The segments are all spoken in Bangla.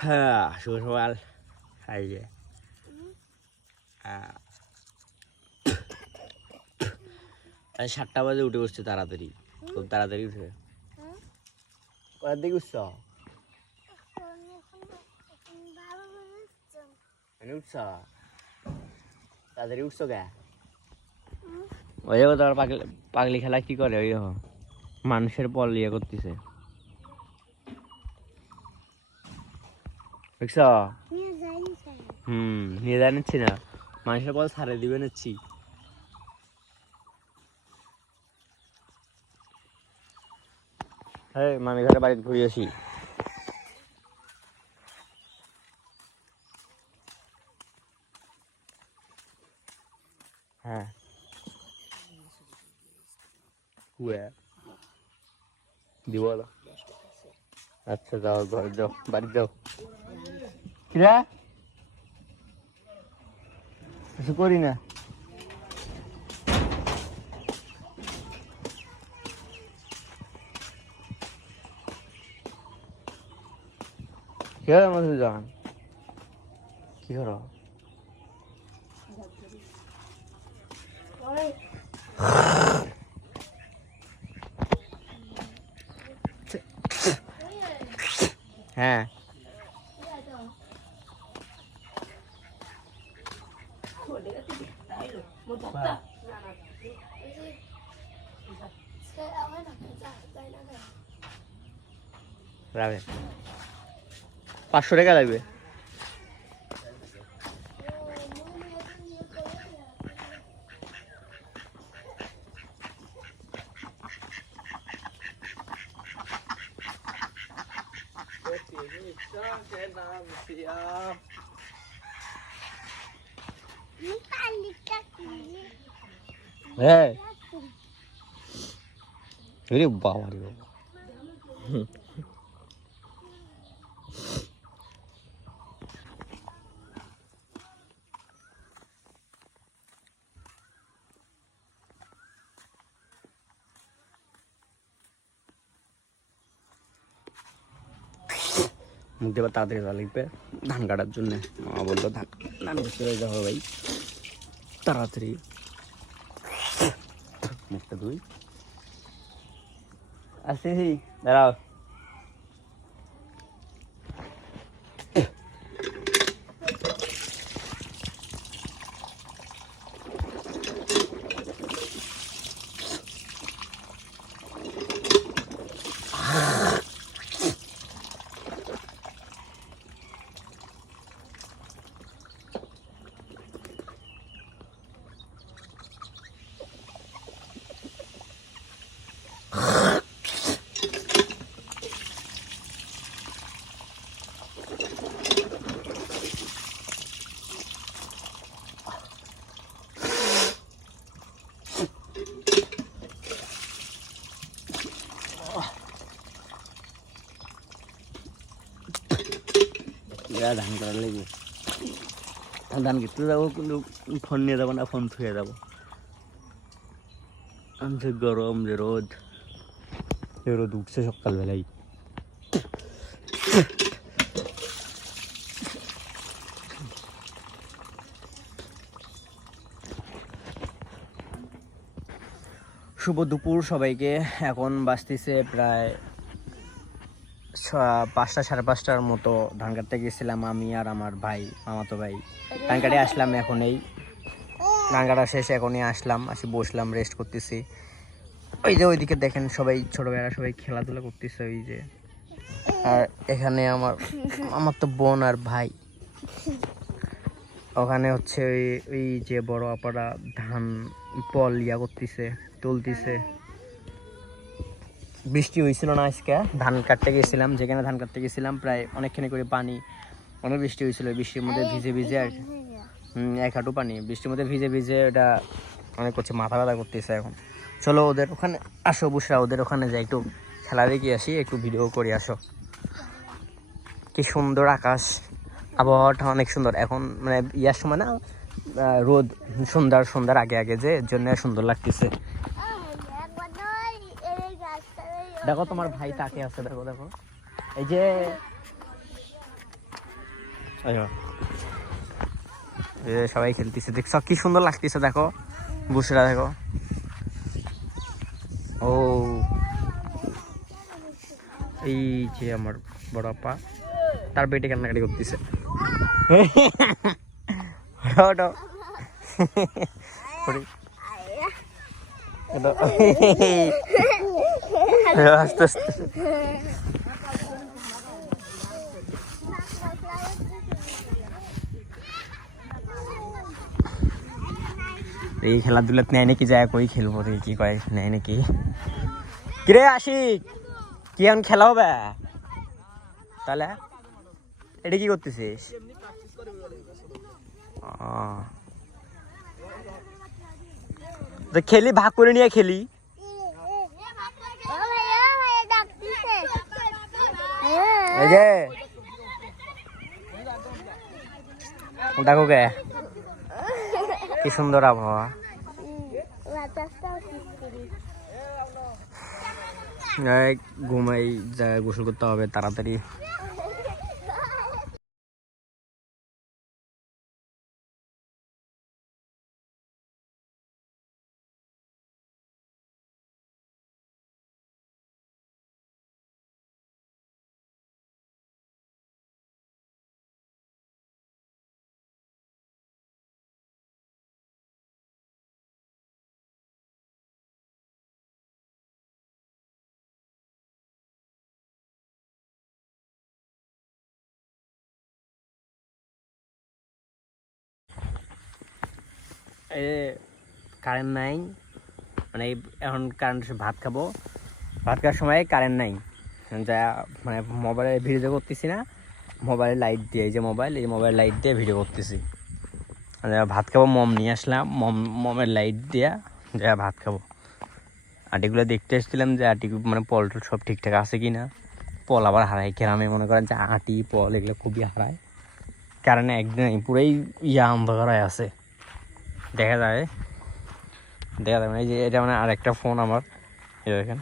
হ্যাঁ সকাল এই যে সাতটা বাজে উঠে বসছে তাড়াতাড়ি খুব তাড়াতাড়ি উঠে কটার দিকে উঠছ উঠছ তাড়াতাড়ি উঠছ কে ওই তোমার পাগলি পাগলি খেলা কি করে? ওই মানুষের বল ইয়ে করতেছে। দেখছ? হুম, নিয়ে যায় নিচ্ছি না। মানুষের বল ছাড়ে দিবে নিচ্ছি। হ্যাঁ মামি ঘরে বাড়িতে ঘুরে আসি। হ্যাঁ। দিব আচ্ছা যাও, ঘর যাও, বাড়ি যাও। কিরা? কিছু করি না। কি হয় আমাদের জান কি করো হ্যাঁ। রাবে পাঁচশো টাকা লাগবে। হ্যাঁ। বাবা রে বাবা। মুখ দেবার তাড়াতাড়ি যাওয়া লাগবে ধান কাটার জন্যে। মামা বলল, ধান ধান করতে যাব ভাই। তাড়াতাড়ি। মুখটা ধুই। আসতেছি দাঁড়াও। ধান করার লাগবে। ধান খেতে যাব কিন্তু ফোন নিয়ে যাব না, ফোন থুয়ে যাব যে গরম যে রোদ যে রোদ উঠছে সকালবেলায়। শুভ দুপুর সবাইকে। এখন বাঁচতেছে প্রায় পাঁচটা সাড়ে পাঁচটার মতো ধান কাটতে গেছিলাম আমি আর আমার ভাই, মামাতো ভাই। ধান কাটে আসলাম এখন এই। ধান কাটা শেষে, এখনই আসলাম, আসি বসলাম রেস্ট করতেছি। ওই যে ওইদিকে দেখেন সবাই ছোটবেলা সবাই খেলাধুলা করতেছে ওই যে। আর এখানে আমার আমার তো বোন আর ভাই। ওখানে হচ্ছে ওই ওই যে বড় আপারা ধান, পল ইয়া করতেছে, তুলতেছে। বৃষ্টি হয়েছিল না আজকে। ধান কাটতে গেছিলাম, যেখানে ধান কাটতে গেছিলাম, প্রায় অনেকখানি করে পানি, অনেক বৃষ্টি হয়েছিল বৃষ্টির মধ্যে ভিজে ভিজে আর এক হাঁটু পানি। বৃষ্টির মধ্যে ভিজে ভিজে এটা অনেক করছে মাথা ব্যথা করতেছে এখন। চলো ওদের ওখানে আসো বুসরা, ওদের ওখানে যাই, একটু খেলা দেখে আসি, একটু ভিডিও করে আসো। কি সুন্দর আকাশ। আবহাওয়াটা অনেক সুন্দর। এখন মানে ইয়ার সময় না রোদ, সন্ধ্যার সন্ধ্যার আগে আগে যে, এর জন্য সুন্দর লাগতেছে। দেখো তোমার ভাই তাকে আছে দেখো দেখো। এই যে সবাই খেলতেছে দেখছ কি সুন্দর লাগতেছে দেখো। বুসরা দেখো। ও। এই যে আমার বড় আপা তার বেটে কান্নাকাটি করতেছে। ওটো। ওরে। ওটো। আস্তে আস্তে। এই খেলাধুলাত নেয় নাকি যায় কই খেলব দেখি কি কয় নেয় নাকি? কিরে আশিক, কি এখন খেলা হবে? তাহলে? এটা কি করতেছিস। খেলি, ভাগ করে নিয়ে খেলি। দেখো গে কি সুন্দর আবহাওয়া। ঘুমাই গোসল করতে হবে তাড়াতাড়ি। কারেন্ট নাই মানে এখন কারেন্ট ভাত খাব। ভাত খাওয়ার সময় কারেন্ট নাই। যা মানে মোবাইলে ভিডিও করতেছি না মোবাইলে লাইট দিয়ে, এই যে মোবাইল এই মোবাইল লাইট দিয়ে ভিডিও করতেছি। মানে ভাত খাব, মম নিয়ে আসলাম, মম, মমের লাইট দিয়া যা, ভাত খাব। আটিগুলো দেখতে এসেছিলাম যে আটি মানে পল টল সব ঠিকঠাক আছে কি না পল আবার হারায় গ্রামে মনে করেন যে আটি পল এগুলো খুবই হারায়। কারণে একদিন পুরোই ইয়া অন্ধকার আছে। দেখা যায়। দেখা যায় মানে এই যে এটা মানে আরেকটা ফোন আমার, এই দেখেন।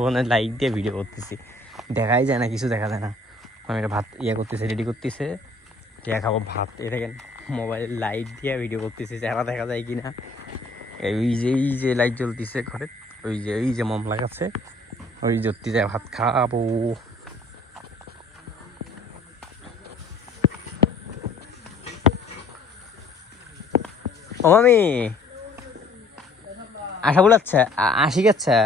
ফোনে লাইট দিয়ে ভিডিও করতেছি। দেখাই যায় না, কিছু দেখা যায় না। আমি এটা ভাত ইয়ে করতেছি রেডি করতেছে। ইয়া খাব ভাত। এটা কেন মোবাইল লাইট দিয়ে ভিডিও করতেছি চেহারা দেখা যায় কি না এই যে এই যে লাইট জ্বলতেছে ঘরে, ওই যে ওই যে মম লাগাচ্ছে। ওই জ্যোতি যায় ভাত খাব। ও মামি। আশা বলাচ্ছে আশি গেছে।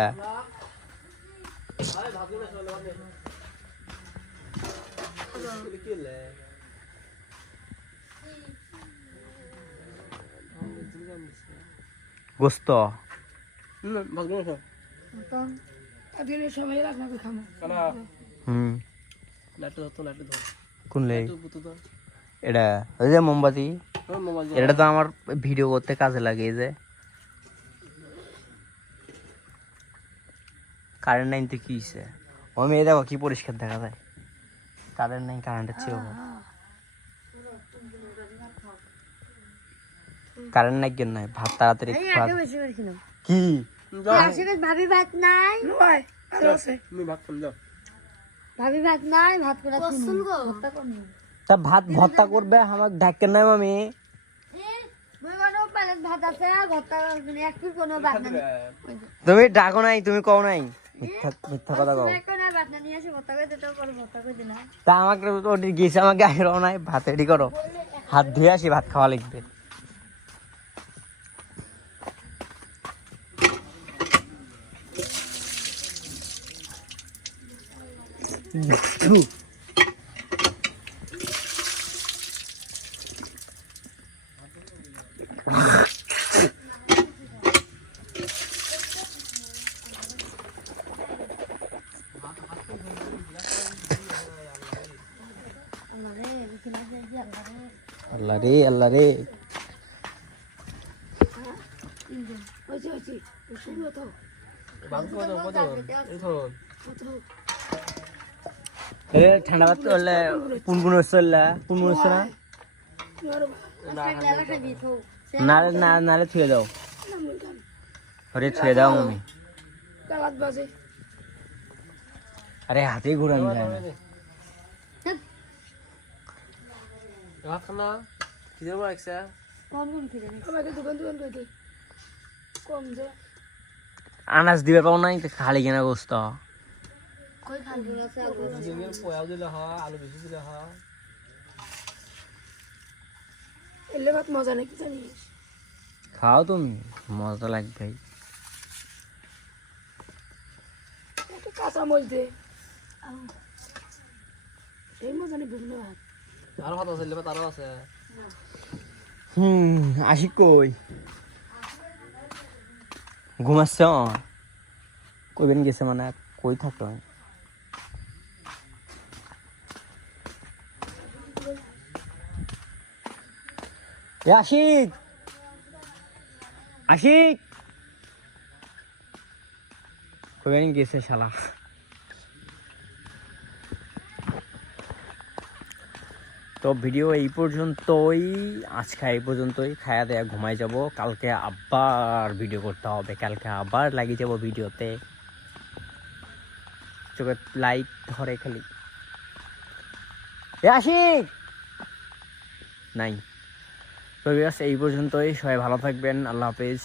গোস্ত। কোন লেগ এটা ওই যে মোমবাতি। এটা তো আমার ভিডিও করতে কাজে লাগে যে। কারেন্ট নাইন তো কি হয়েছে ও মেয়ে দেখো কি পরিষ্কার দেখা যায়। কারেন্ট নাই কারেন্টের চেয়েও কারেন্ট নাই কেন নাই? ভাত তাড়াতাড়ি ভাত। কি? ভাবি ভাত নাই। ভাবি ভাত নাই ভাত করে তা ভাত ভর্তা করবে? আমার কোনো ভাত নাই তুমি ডাকো নাই, তুমি কও নাই। মিথ্যা কথা কও। তা আমাকে ওটি গেছে আমাকে আগে নাই, ভাত রেডি করো। হাত ধুয়ে আসি, ভাত খাওয়া লাগবে। আল্লাহ রে আল্লাহ রে। এ ঠান্ডা ভাত করলে পুনপুন হচ্ছে না? নালে না নালে থুয়ে দাও। আরে থুয়ে দাও মমি। আরে হাতে ঘুরানো যায় না? কি দেবো একটা কোন কোন খিদে আমাকে দোকান দোকান দে কম যে। আনাজ দিবে পাও নাই তো খালি কেনা গোস্ত কই খালগুলো আছে পোয়াও দিলে হয় আলু বেশি দিলে হয় এলে ভাত মজা নাকি জানিস খাও তুমি মজা লাগবে। কাঁচা মরিচ দে। এই মজা নেই বিভিন্ন ভাত। আরও ভাত আছে লেবা তারও আছে। হুম, আসি কই? ঘুমাচ্ছ কইবেন গেছে মানে কই থাকো এ, আশিক! আশিক! কইবেন গেছে শালা। তো ভিডিও এই পর্যন্তই। আজকে এই পর্যন্তই। খায়া দেয়া ঘুমাই যাব। কালকে আবার ভিডিও করতে হবে। কালকে আবার লাগিয়ে যাব ভিডিওতে। চোখে লাইট ধরে খালি। আশিক নাই। তো এই পর্যন্তই। সবাই ভালো থাকবেন। আল্লাহ হাফেজ।